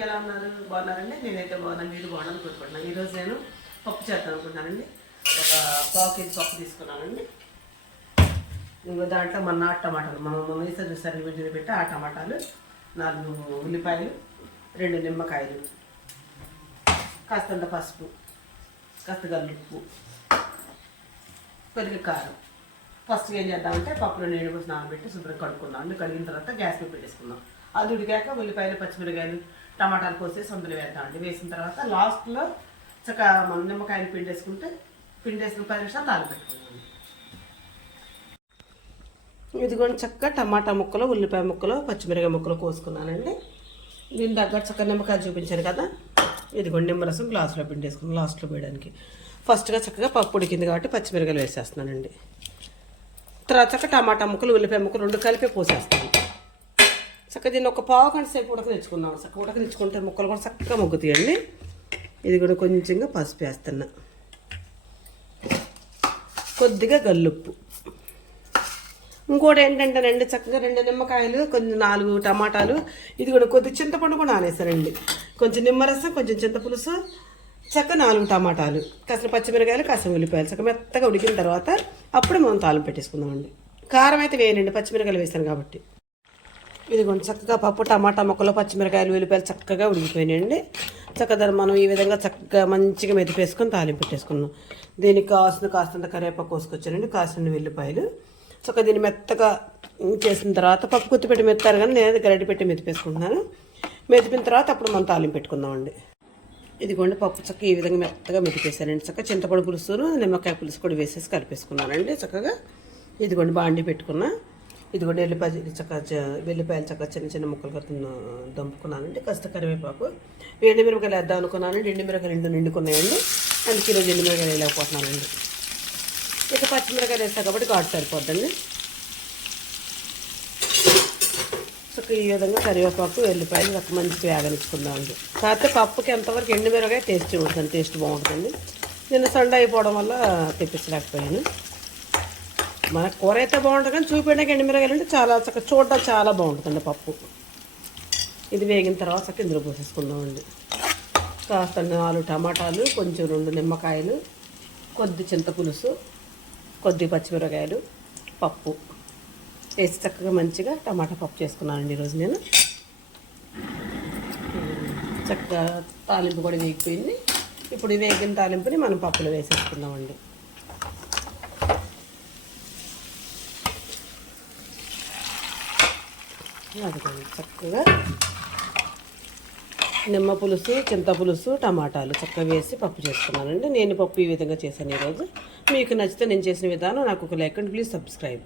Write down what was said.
ఎలా ఉన్నారు? బాగున్నారండి? నేనైతే బాగున్నాను. మీరు బాగున్నాను కోరుకుంటున్నాను. ఈరోజు నేను పప్పు చేద్దాం అనుకుంటున్నానండి. ఒక పావు కేజీ పప్పు తీసుకున్నానండి. ఇంకో దాంట్లో మన నాటు టమాటాలు. మనం వేసే చూసారు వీటిని పెట్టి ఆ టమాటాలు నాలుగు ఉల్లిపాయలు రెండు నిమ్మకాయలు కాస్తంత పసుపు కాస్త గల్లుప్పు పెరుగు కారం. ఫస్ట్ ఏం చేద్దామంటే పప్పులో నీళ్ళు పోసి నానబెట్టి శుభ్రం కడుక్కుందాం. అండి కడిగిన తర్వాత గ్యాస్ మీద పెట్టేసుకుందాం. అది ఉడికాక ఉల్లిపాయలు పచ్చిమిరకాయలు టమాటాలు కోసేసి అందులో వేద్దామండి వేసిన తర్వాత లాస్ట్లో చక్కగా మనం నిమ్మకాయలు పిండేసుకుంటే పిండేసిన పది నిమిషాలు తాలు పెట్టుకుందాం ఇదిగోండి చక్క టమాటా ముక్కలు ఉల్లిపాయ ముక్కలు పచ్చిమిరకాయ ముక్కలు కోసుకున్నానండి. దీని దగ్గర చక్క నిమ్మకాయలు చూపించాను కదా. ఇదిగోండి నిమ్మరసం గ్లాసులో పిండేసుకున్నాను లాస్ట్లో వేయడానికి ఫస్ట్గా చక్కగా పప్పు ఉడికింది కాబట్టి పచ్చిమిరకాయలు వేసేస్తున్నానండి. తర్వాత చక్క టమాటా ముక్కలు ఉల్లిపాయ ముక్కలు రెండు కలిపి పోసేస్తాను చక్కగా దీన్ని ఒక పావు గంట సేపు ఉడక తెచ్చుకున్నాం చక్క ఉడక తెచ్చుకుంటే ముక్కలు కూడా చక్కగా మొగ్గుతాయండి ఇది కూడా కొంచెంగా పసుపు వేస్తున్నా. కొద్దిగా గల్లుప్పు ఇంకోటి ఏంటంటే రెండు చక్కగా రెండు నిమ్మకాయలు కొంచెం నాలుగు టమాటాలు ఇది కూడా కొద్ది చింతపండు కూడా నానేసారండి కొంచెం నిమ్మరసం కొంచెం చింతపులుసు చక్క నాలుగు టమాటాలు కాసిన పచ్చిమిరకాయలు కాసిన ఉల్లిపాయలు చక్క మెత్తగా ఉడికిన తర్వాత అప్పుడు మనం తాళం పెట్టేసుకుందామండి. కారం అయితే వేయనండి పచ్చిమిరకాయలు వేసాను కాబట్టి. ఇదిగోండి చక్కగా పప్పు టమాటా ముక్కలు పచ్చిమిరకాయలు ఉల్లిపాయలు చక్కగా ఉడికిపోయినాయండి. చక్కగా మనం ఈ విధంగా చక్కగా మంచిగా మెదిపేసుకొని తాలింపు పెట్టేసుకున్నాం. దీనికి కాసిన కాస్తంత కరివేపాకు కోసుకొచ్చానండి కాసిన వెల్లిపాయలు. చక్కగా దీన్ని మెత్తగా చేసిన తర్వాత పప్పు కొత్తిపెట్టి మెత్తారు కానీ నేను గరడి పెట్టి మెతిపేసుకుంటున్నాను మెతిపిన తర్వాత అప్పుడు మనం తాలింపు పెట్టుకుందామండి. ఇదిగోండి పప్పు చక్క ఈ విధంగా మెత్తగా మెతికేసానండి చక్కగా చింతపండు పులుసును నిమ్మకాయ పులుసు కూడా వేసేసి కలిపేసుకున్నానండి చక్కగా. ఇదిగోండి బాండి పెట్టుకున్నా. ఇదిగోండి ఎల్లిపాయ చక్క వెల్లిపాయలు చక్క చిన్న చిన్న ముక్కలు కడుతున్న దంపుకున్నానండి. కాస్త కరివేపాకు ఎండు మిరపకాయలు వేద్దాం అనుకున్నానండి. ఎండు మిరపకాయలు రెండు నిండుకున్నాయండి. అందుకే ఈరోజు ఎండు మిరపకాయలు వేయలేకపోతున్నానండి. ఇక పచ్చిమిరకాయలు వేస్తా కాబట్టి ఘాటు సరిపోద్దండి. చక్క ఈ విధంగా కరివేపాకు వెల్లిపాయలు చక్క మంచి వేగనిచ్చుకుందామండి. కాకపోతే పప్పుకి ఎంతవరకు ఎండుమిరకాయ టేస్ట్ ఉంటుంది టేస్ట్ బాగుంటుంది నిన్న సండే అయిపోవడం వల్ల తెప్పించలేకపోయాను. మన కూర అయితే బాగుంటుంది కానీ చూపించడానికి ఎండుమిరకాయలు అంటే చాలా చక్కగా చూడడం చాలా బాగుంటుందండి పప్పు. ఇది వేగిన తర్వాత ఇందులో పోసేసుకుందామండి. కాస్త నాలుగు టమాటాలు కొంచెం రెండు నిమ్మకాయలు కొద్ది చింతపులుసు కొద్ది పచ్చిమిరకాయలు పప్పు. వేసి చక్కగా మంచిగా టమాటా పప్పు చేసుకున్నానండి ఈరోజు నేను. చక్కగా తాలింపు కూడా వేగిపోయింది. ఇప్పుడు ఈ వేగిన తాలింపుని మనం పప్పులో వేసేసుకుందామండి. అదిగోండి చక్కగా నిమ్మ పులుసు చింత పులుసు టమాటాలు చక్కగా వేసి పప్పు చేసుకున్నానండి. నేను పప్పు ఈ విధంగా చేశాను ఈరోజు. మీకు నచ్చితే నేను చేసిన విధానం నాకు ఒక లైక్ అండ్ ప్లీజ్ సబ్స్క్రైబ్.